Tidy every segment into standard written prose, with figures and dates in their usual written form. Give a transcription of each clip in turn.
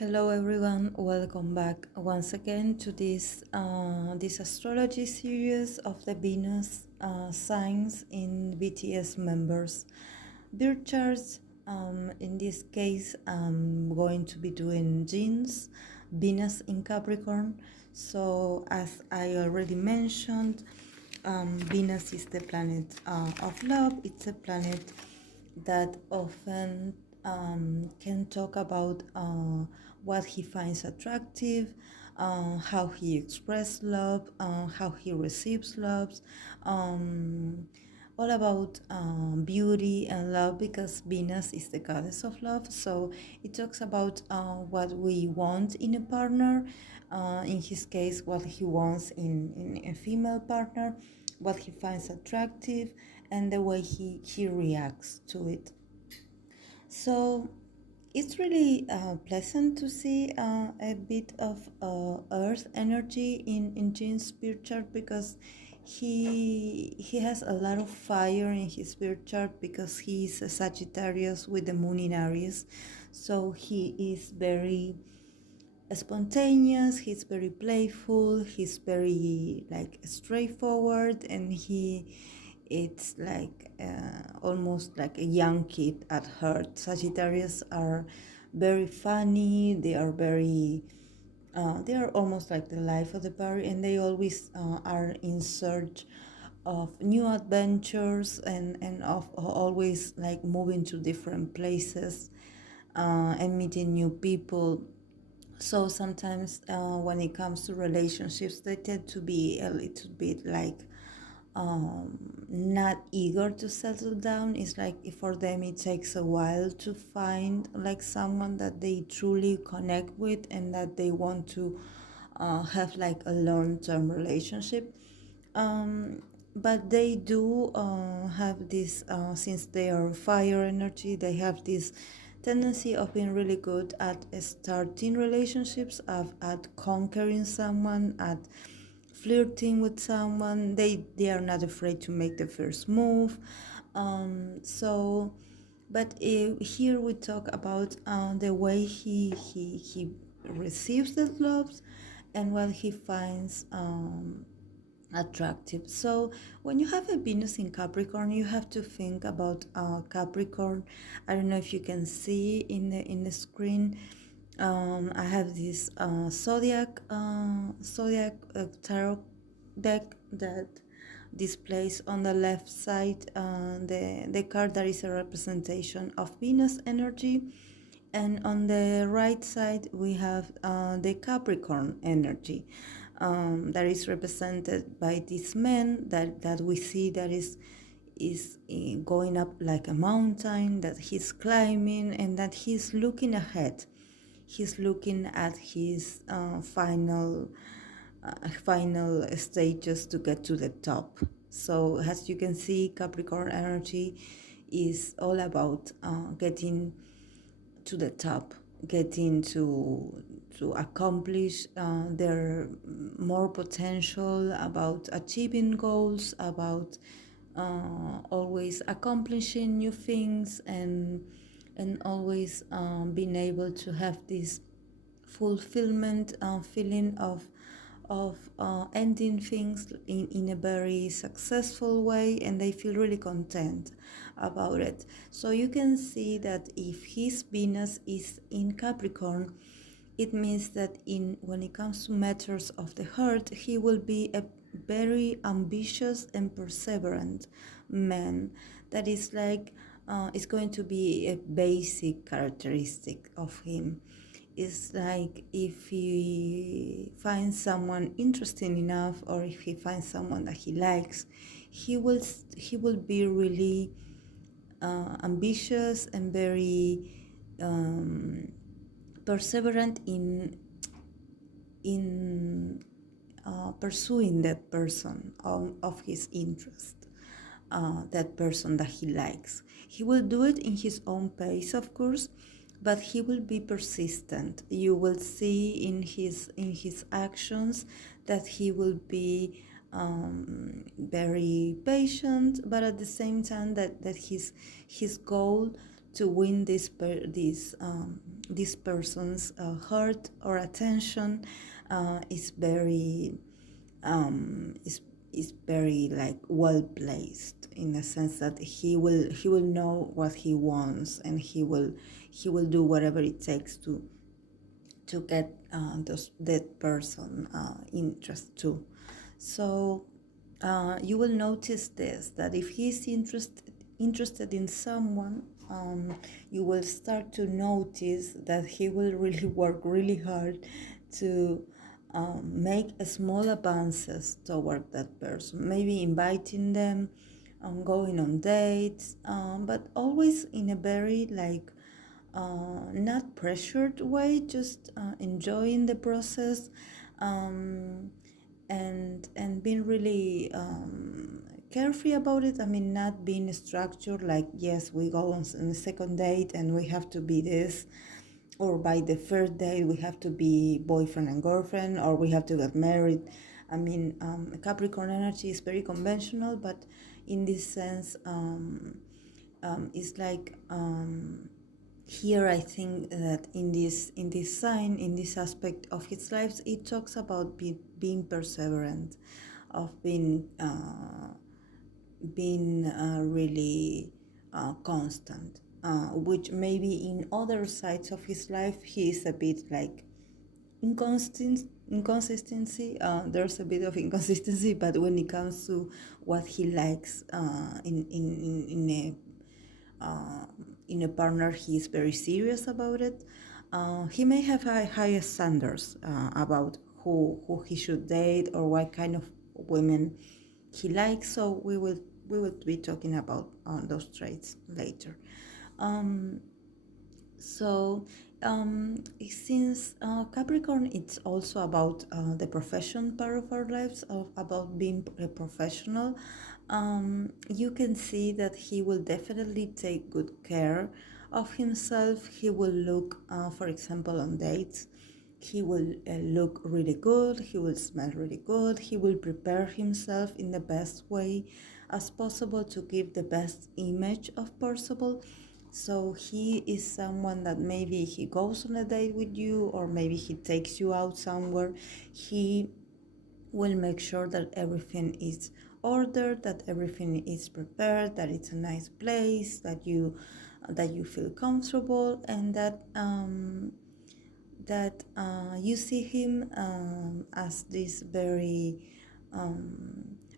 Hello everyone, welcome back once again to this astrology series of the Venus signs in BTS members. Birth charts, in this case I'm going to be doing genes, Venus in Capricorn. So as I already mentioned, Venus is the planet of love. It's a planet that often can talk about what he finds attractive, how he expresses love, how he receives love, um, all about beauty and love, because Venus is the goddess of love. So it talks about what we want in a partner, in his case, what he wants in a female partner, what he finds attractive, and the way he reacts to it. So it's really pleasant to see a bit of earth energy in Jean's spirit chart, because he has a lot of fire in his spirit chart, because he's a Sagittarius with the moon in Aries. So he is very spontaneous, he's very playful, he's very like straightforward, and it's like almost like a young kid at heart. Sagittarius are very funny, they are almost like the life of the party, and they always are in search of new adventures, and of always like moving to different places and meeting new people. So sometimes when it comes to relationships, they tend to be a little bit like not eager to settle down. It's like for them it takes a while to find like someone that they truly connect with and that they want to have like a long-term relationship. But they do have this, since they are fire energy, they have this tendency of being really good at starting relationships, at conquering someone, at flirting with someone. They are not afraid to make the first move. But here we talk about the way he receives the loves and what he finds attractive. So when you have a Venus in Capricorn, you have to think about Capricorn. I don't know if you can see in the screen. I have this zodiac tarot deck that displays on the left side the card that is a representation of Venus energy, and on the right side we have the Capricorn energy that is represented by this man that we see, that is going up like a mountain, that he's climbing, and that he's looking ahead. He's looking at his final stages to get to the top. So as you can see, Capricorn energy is all about getting to the top, getting to accomplish their more potential, about achieving goals, about always accomplishing new things, and always being able to have this fulfillment feeling of ending things in a very successful way, and they feel really content about it. So you can see that if his Venus is in Capricorn, it means that when it comes to matters of the heart, he will be a very ambitious and perseverant man. That is like it's going to be a basic characteristic of him. It's like if he finds someone interesting enough, or if he finds someone that he likes, he will be really ambitious and very perseverant in pursuing that person of his interest, that person that he likes. He will do it in his own pace, of course, but he will be persistent. You will see in his actions that he will be very patient, but at the same time that his goal to win this person's heart or attention is very is very like well placed, in the sense that he will know what he wants, and he will do whatever it takes to get that person interest too. So you will notice this, that if he's interested in someone, you will start to notice that he will really work really hard to make small advances toward that person, maybe inviting them, going on dates, but always in a very like not pressured way, just enjoying the process, and being really carefree about it. I mean, not being structured like, yes, we go on the second date and we have to be this, or by the first date we have to be boyfriend and girlfriend, or we have to get married. I mean, Capricorn energy is very conventional, but in this sense, it's like here I think that in this sign, in this aspect of his life, it talks about being perseverant, of being really constant, which maybe in other sides of his life he is a bit like inconsistency. There's a bit of inconsistency, but when it comes to what he likes in a partner, he is very serious about it. He may have higher standards about who he should date or what kind of women he likes. So we will be talking about those traits later. So since Capricorn, it's also about the profession part of our lives, about being a professional. You can see that he will definitely take good care of himself. He will look, for example, on dates, he will look really good, he will smell really good, he will prepare himself in the best way as possible to give the best image of possible. So he is someone that maybe he goes on a date with you, or maybe he takes you out somewhere. He will make sure that everything is ordered, that everything is prepared, that it's a nice place, that you feel comfortable, and that you see him as this very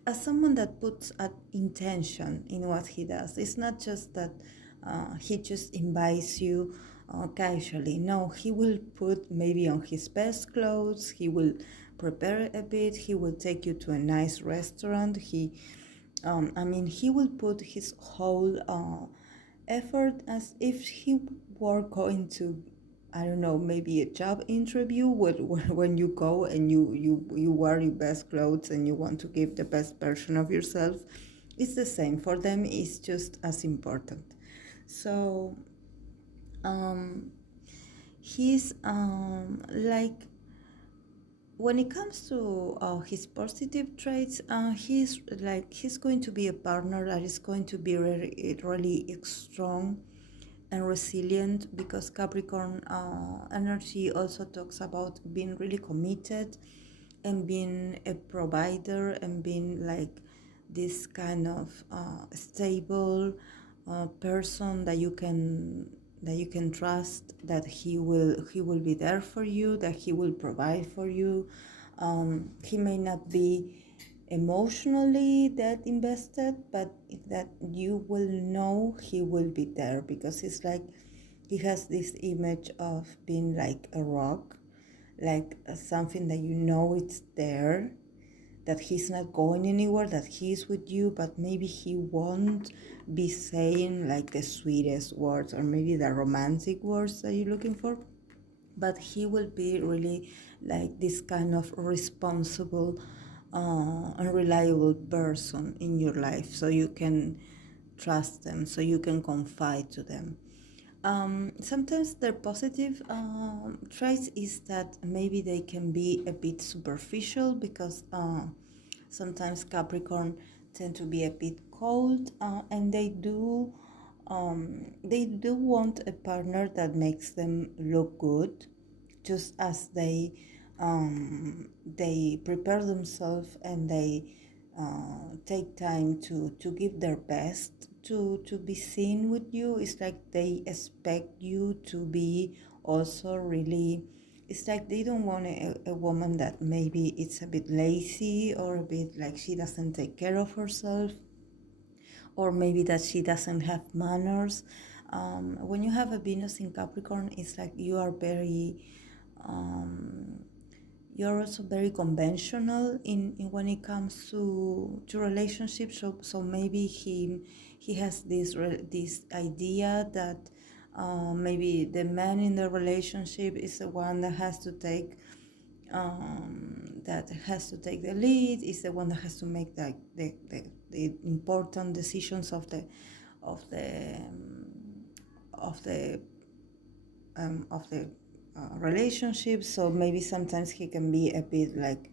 as someone that puts an intention in what he does. It's not just that he just invites you casually. No, he will put maybe on his best clothes, he will prepare a bit, he will take you to a nice restaurant. He will put his whole effort as if he were going to, I don't know, maybe a job interview, when you go and you wear your best clothes and you want to give the best version of yourself. It's the same. For them, it's just as important. So he's like, when it comes to his positive traits, he's going to be a partner that is going to be really, really strong and resilient, because Capricorn energy also talks about being really committed and being a provider and being like this kind of stable person that you can trust, that he will be there for you, that he will provide for you. He may not be emotionally that invested, but that you will know he will be there, because it's like he has this image of being like a rock, like something that you know it's there, that he's not going anywhere, that he's with you, but maybe he won't be saying like the sweetest words or maybe the romantic words that you're looking for, but he will be really like this kind of responsible and reliable person in your life, so you can trust them, so you can confide to them. Sometimes their positive traits is that maybe they can be a bit superficial, because sometimes Capricorn tend to be a bit cold, and they do They do want a partner that makes them look good, just as they prepare themselves and they take time to give their best to be seen with you. It's like they expect you to be also really. It's like they don't want a woman that maybe it's a bit lazy or a bit like she doesn't take care of herself, or maybe that she doesn't have manners. When you have a Venus in Capricorn, it's like you are very, you're also very conventional in when it comes to relationships. So maybe he has this idea that maybe the man in the relationship is the one that has to take the lead, is the one that has to make the important decisions of the of the of the relationship. So maybe sometimes he can be a bit like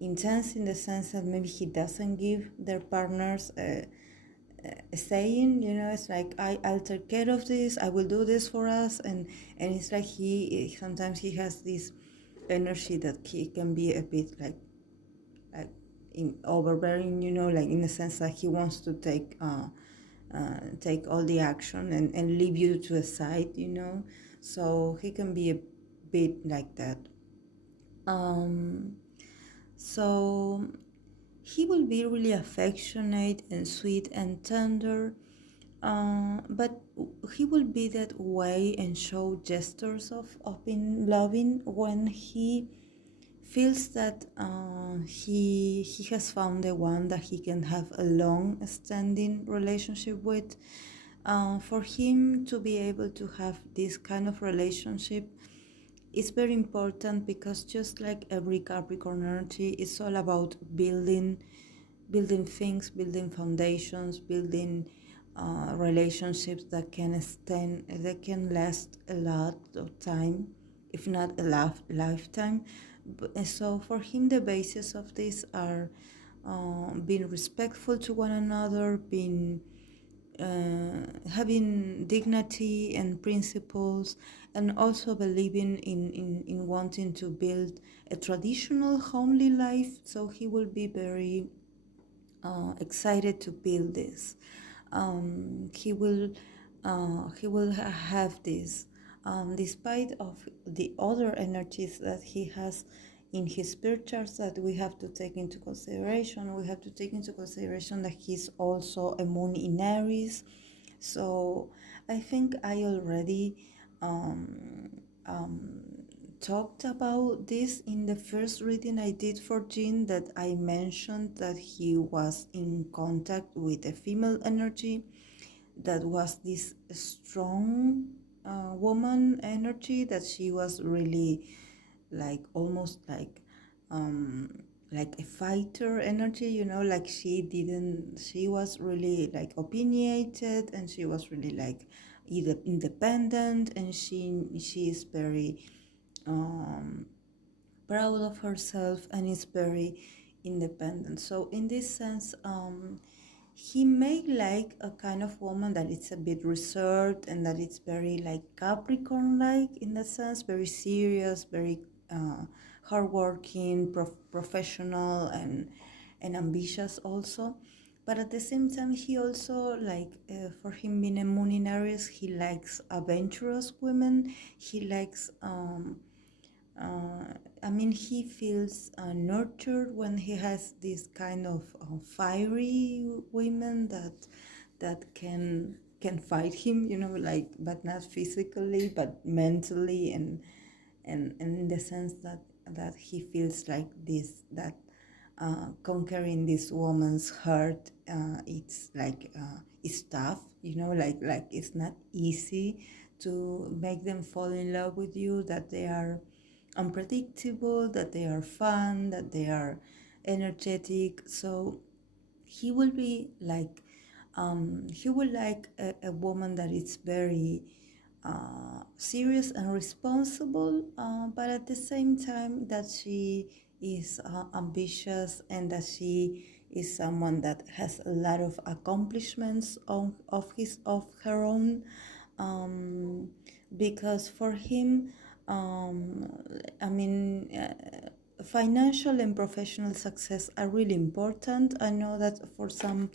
intense in the sense that maybe he doesn't give their partners a saying, it's like I'll take care of this, I will do this for us, and it's like he sometimes he has this energy that he can be a bit like overbearing, like in the sense that he wants to take all the action and leave you to a side, so he can be a bit like that. So he will be really affectionate and sweet and tender, but he will be that way and show gestures of being loving when he feels that he has found the one that he can have a long-standing relationship with. For him to be able to have this kind of relationship is very important, because just like every Capricorn energy, it's all about building things, building foundations, building relationships that can last a lot of time, if not a lifetime. So for him, the basis of this are being respectful to one another, being having dignity and principles, and also believing in wanting to build a traditional homely life. So he will be very excited to build this. He will have this, despite of the other energies that he has in his spirit charts that we have to take into consideration. We have to take into consideration that he's also a moon in Aries. So I think I already um, um, talked about this in the first reading I did for Jean, that I mentioned that he was in contact with a female energy that was this strong woman energy, that she was really like almost like a fighter energy, like she was really like opinionated, and she was really like either independent, and she is very um, proud of herself and is very independent. So in this sense, he may like a kind of woman that it's a bit reserved, and that it's very like Capricorn like, in that sense, very serious, very hardworking, professional, and ambitious also. But at the same time, he also like, for him being a moon in Aries, he likes adventurous women. He likes he feels nurtured when he has this kind of fiery women that can fight him, like, but not physically, but mentally, and in the sense that he feels like this, that conquering this woman's heart, it's like it's tough, like it's not easy to make them fall in love with you, that they are unpredictable, that they are fun, that they are energetic. So he will be like, he would like a woman that is very serious and responsible, but at the same time that she is ambitious, and that she is someone that has a lot of accomplishments of her own, um, because for him, um, I mean, financial and professional success are really important. I know that for some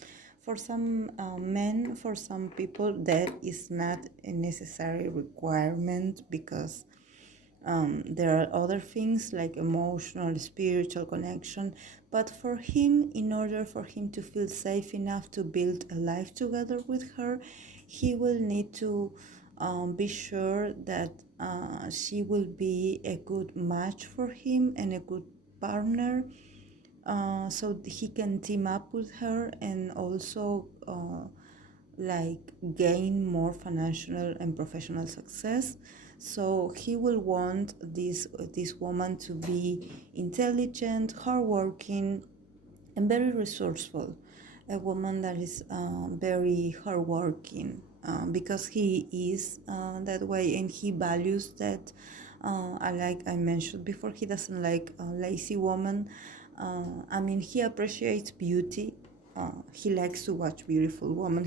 men, for some people, that is not a necessary requirement, because there are other things like emotional, spiritual connection. But for him, in order for him to feel safe enough to build a life together with her, he will need to be sure that she will be a good match for him and a good partner, so he can team up with her and also like gain more financial and professional success. So he will want this woman to be intelligent, hardworking, and very resourceful. A woman that is very hardworking, because he is that way, and he values that. Like I mentioned before, he doesn't like a lazy woman. I mean, he appreciates beauty. He likes to watch beautiful women.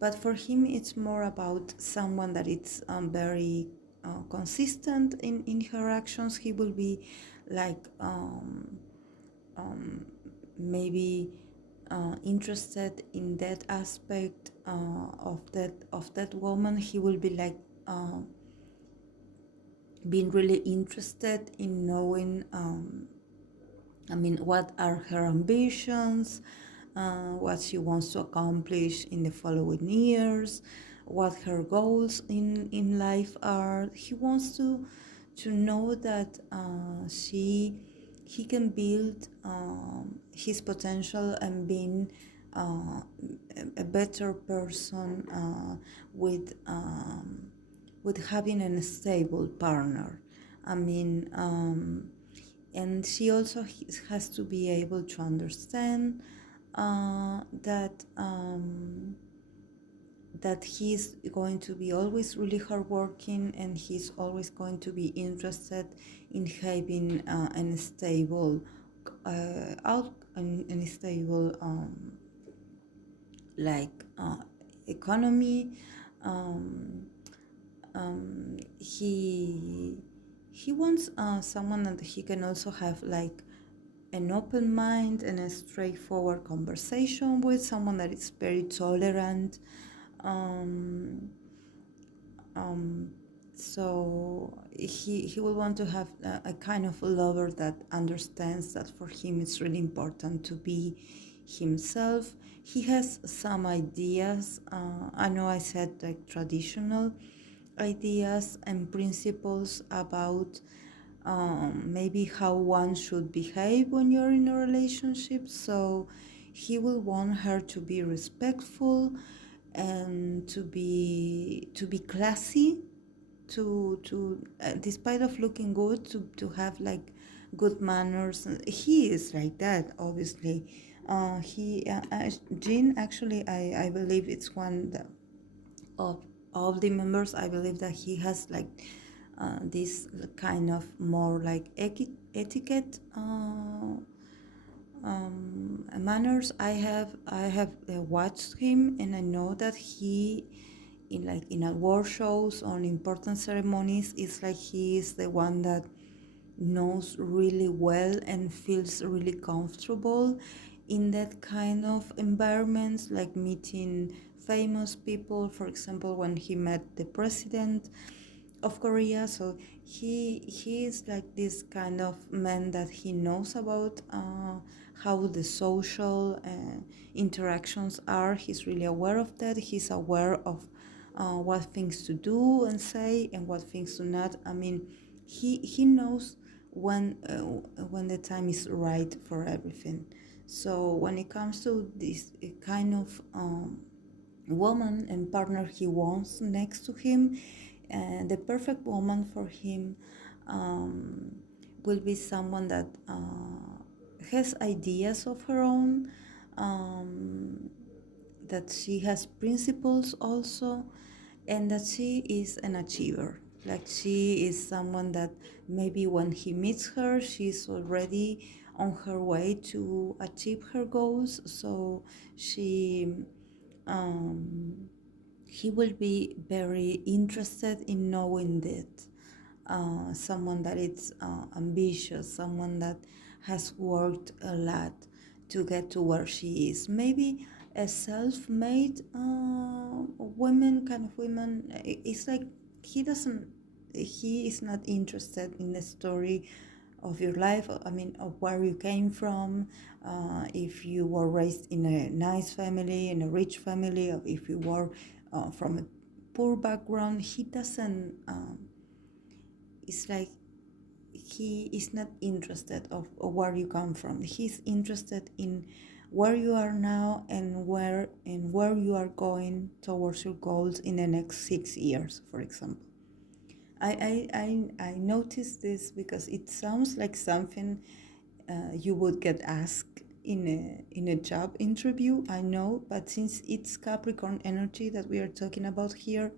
But for him, it's more about someone that it's very consistent in her actions. He will be like maybe interested in that aspect of that woman. He will be like being really interested in knowing, I mean, what are her ambitions, what she wants to accomplish in the following years, what her goals in life are. He wants to know that he can build his potential and being a better person with having a stable partner. I mean, and she also has to be able to understand that he's going to be always really hardworking, and he's always going to be interested in having a stable a stable like economy. Um, he wants someone that he can also have like an open mind and a straightforward conversation with, someone that is very tolerant. Um, um, so he will want to have a kind of lover that understands that for him it's really important to be himself. He has some ideas. I know I said like traditional ideas and principles about maybe how one should behave when you're in a relationship. So he will want her to be respectful and to be classy, to despite of looking good, to have like good manners. He is like that, obviously. Jean, actually, I believe it's one that of all the members, I believe that he has like this kind of more like etiquette manners. I have watched him, and I know that he, in award shows on important ceremonies, it's like he is the one that knows really well and feels really comfortable in that kind of environments, like meeting famous people. For example, when he met the president of Korea. So he is like this kind of man that he knows about how the social interactions are. He's really aware of that. He's aware of what things to do and say and what things to not. I mean, he knows when the time is right for everything. So when it comes to this kind of woman and partner he wants next to him, the perfect woman for him um, will be someone that has ideas of her own, um, that she has principles also, and that she is an achiever. Like she is someone that maybe when he meets her, she's already on her way to achieve her goals. So she um, he will be very interested in knowing that someone that is ambitious, someone that has worked a lot to get to where she is. Maybe a self-made woman, kind of woman. It's like he doesn't, he is not interested in the story of your life. I mean, of where you came from, if you were raised in a nice family, in a rich family, or if you were from a poor background. He doesn't. It's like he is not interested of where you come from. He's interested in where you are now and where you are going towards your goals in the next 6 years, for example. I noticed this because it sounds like something you would get asked in a job interview. I know, but since it's Capricorn energy that we are talking about here,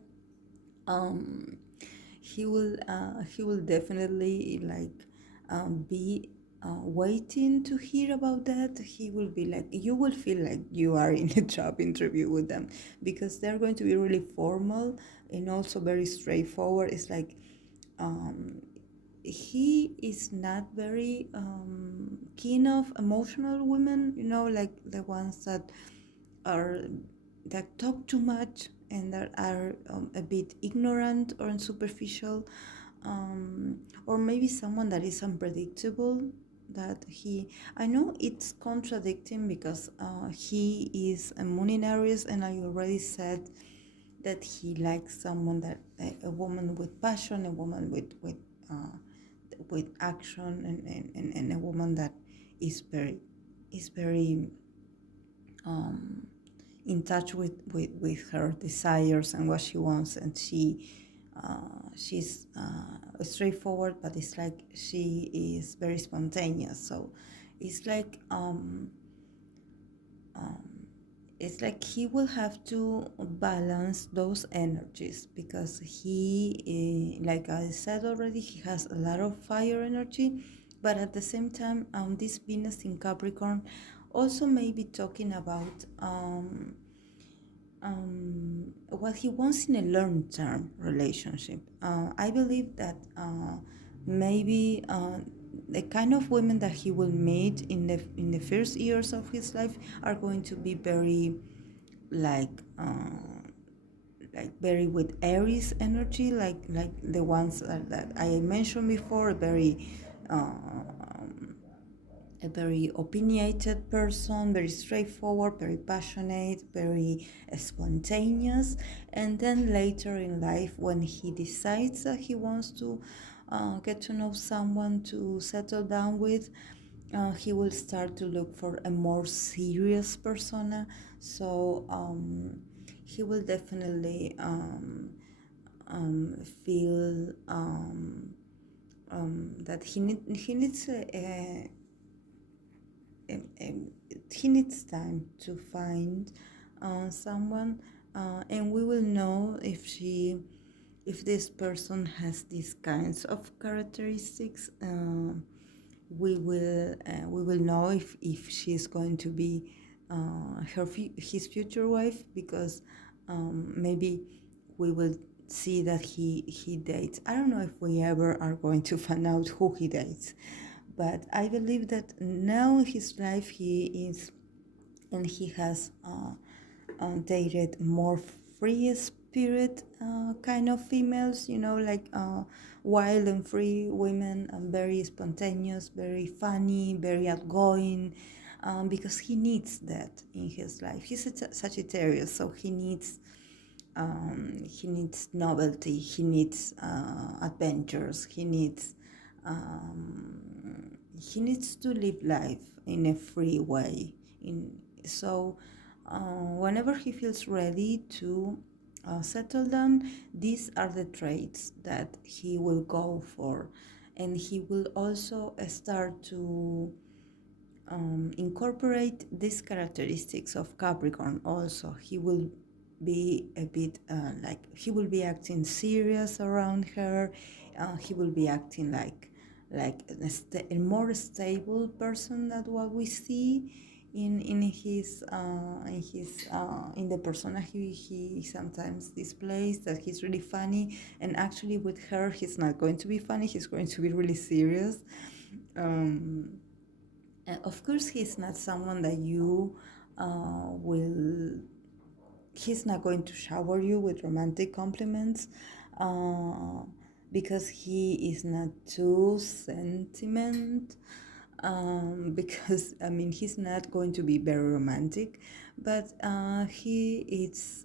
um, he will definitely like be waiting to hear about that. He will be like, you will feel like you are in a job interview with them, because they're going to be really formal and also very straightforward. It's like he is not very keen of emotional women, you know, like the ones are that talk too much and that are a bit ignorant or superficial, or maybe someone that is unpredictable. That he, I know it's contradicting because he is a moon in Aries, and I already said that he likes someone that a woman with passion, a woman with action, and a woman that is very in touch with her desires and what she wants, and she's straightforward, but it's like she is very spontaneous. So it's like it's like he will have to balance those energies, because he, like I said already, he has a lot of fire energy, but at the same time, this Venus in Capricorn also may be talking about what he wants in a long-term relationship. I believe that maybe the kind of women that he will meet in the first years of his life are going to be very like very with Aries energy, like the ones that I mentioned before, a very opinionated person, very straightforward, very passionate, very spontaneous. And then later in life, when he decides that he wants to get to know someone to settle down with, he will start to look for a more serious persona. So he will definitely feel that he needs he needs time to find someone, and we will know if this person has these kinds of characteristics. We will know if she's going to be his future wife, because maybe we will see that he dates. I don't know if we ever are going to find out who he dates, but I believe that now in his life he is, and he has dated more free spirit kind of females, you know, like wild and free women, and very spontaneous, very funny, very outgoing, because he needs that in his life. He's a Sagittarius, so he needs novelty, he needs adventures, he needs to live life in a free way. So whenever he feels ready to settle down, these are the traits that he will go for, and he will also start to incorporate these characteristics of Capricorn. Also, he will be a bit like he will be acting serious around her. He will be acting like like a more stable person than what we see in the persona he sometimes displays, that he's really funny, and actually with her he's not going to be funny, he's going to be really serious. Of course, he's not someone that you will. He's not going to shower you with romantic compliments, uh, because he is not too sentiment. Because I mean, he's not going to be very romantic, but he is.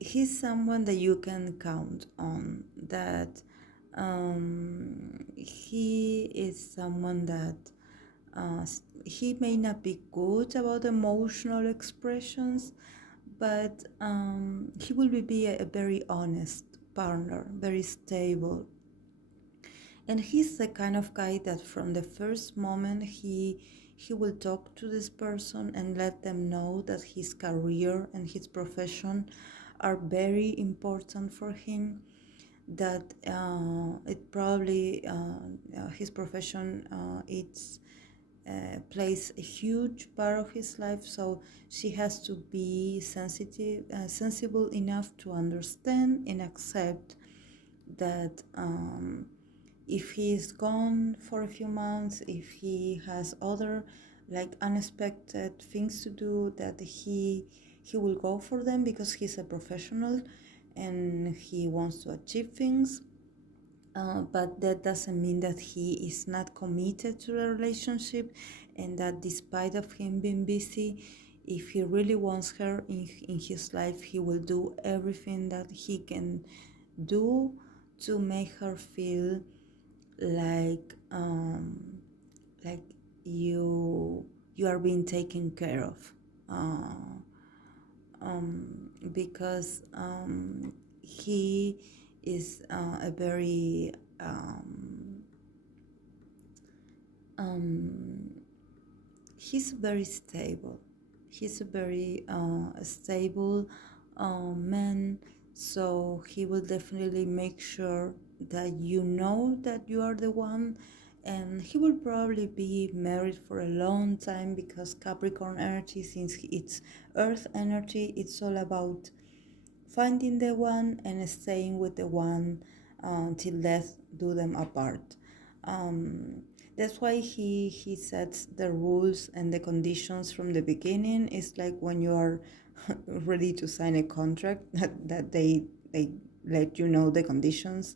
He's someone that you can count on. That he is someone that uh, he may not be good about emotional expressions, but he will be a very honest partner, very stable. And he's the kind of guy that from the first moment he will talk to this person and let them know that his career and his profession are very important for him, that it probably his profession it's plays a huge part of his life. So she has to be sensible enough to understand and accept that if he is gone for a few months, if he has other like unexpected things to do, that he will go for them because he's a professional and he wants to achieve things. But that doesn't mean that he is not committed to the relationship, and that despite of him being busy, if he really wants her in his life, he will do everything that he can do to make her feel like like you are being taken care of, because he is a very he's very stable. He's a very stable man, so he will definitely make sure that you know that you are the one, and he will probably be married for a long time, because Capricorn energy, since it's earth energy, it's all about finding the one and staying with the one till death do them apart. Um, that's why he sets the rules and the conditions from the beginning. It's like when you are ready to sign a contract, that they let you know the conditions,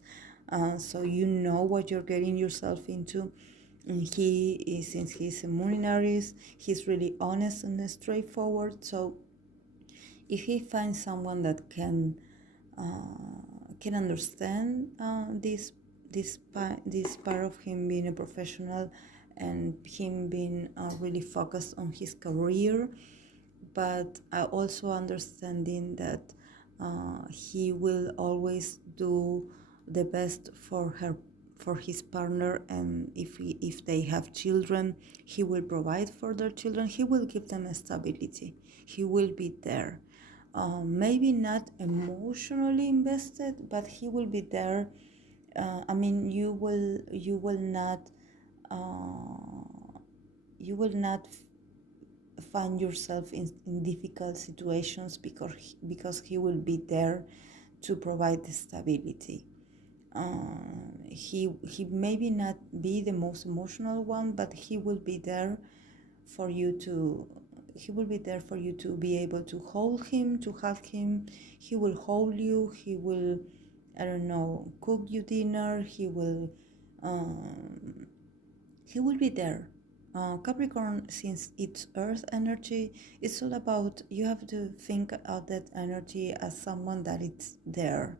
so you know what you're getting yourself into. And he is, since he's a moon in Aries, he's really honest and straightforward. So if he finds someone that can understand this part of him being a professional and him being really focused on his career, but also understanding that he will always do the best for his partner, and if they have children, he will provide for their children, he will give them a stability, he will be there. Maybe not emotionally invested, but he will be there. I mean, you will not find yourself in difficult situations, because he will be there to provide the stability. He maybe not be the most emotional one, but he will be there for you to be able to hold him, to have him. He will hold you, he will, I don't know, cook you dinner, he will be there. Capricorn, since it's earth energy, it's all about, you have to think of that energy as someone that it's there.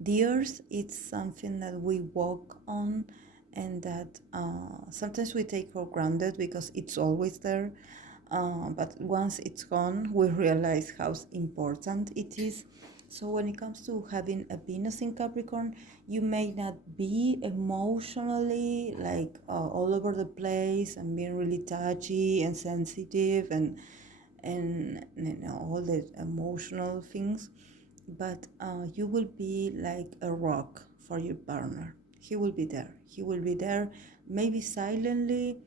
The earth, it's something that we walk on, and that sometimes we take for granted because it's always there. But once it's gone, we realize how important it is. So when it comes to having a Venus in Capricorn, you may not be emotionally like all over the place and being really touchy and sensitive and you know, all the emotional things, but you will be like a rock for your partner. He will be there. He will be there, maybe silently.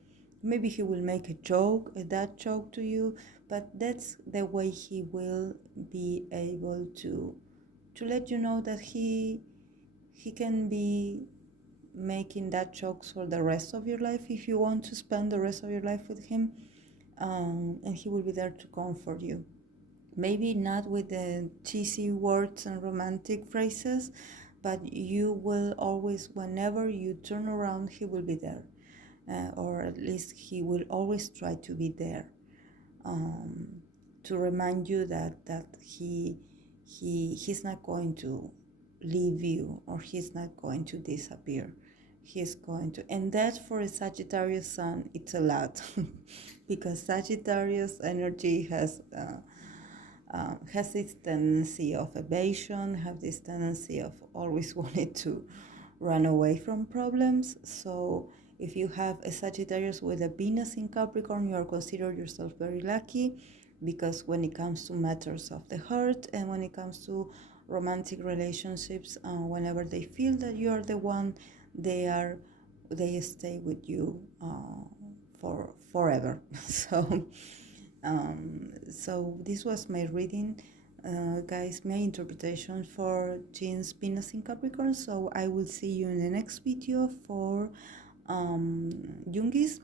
Maybe he will make a joke, a dad joke to you, but that's the way he will be able to let you know that he can be making that jokes for the rest of your life if you want to spend the rest of your life with him, and he will be there to comfort you. Maybe not with the cheesy words and romantic phrases, but you will always, whenever you turn around, he will be there, or at least he will always try to be there, um, to remind you that he's not going to leave you, or he's not going to disappear. He's going to, and that for a Sagittarius sun, it's a lot, because Sagittarius energy has this tendency of evasion, have this tendency of always wanting to run away from problems. So if you have a Sagittarius with a Venus in Capricorn, you are consider yourself very lucky, because when it comes to matters of the heart and when it comes to romantic relationships, whenever they feel that you are the one, they stay with you for forever. So this was my reading, guys, my interpretation for Jean's Venus in Capricorn. So I will see you in the next video for Jungi's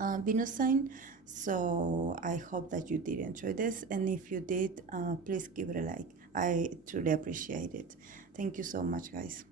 Venus sign. So I hope that you did enjoy this, and if you did, please give it a like. I truly appreciate it. Thank you so much, guys.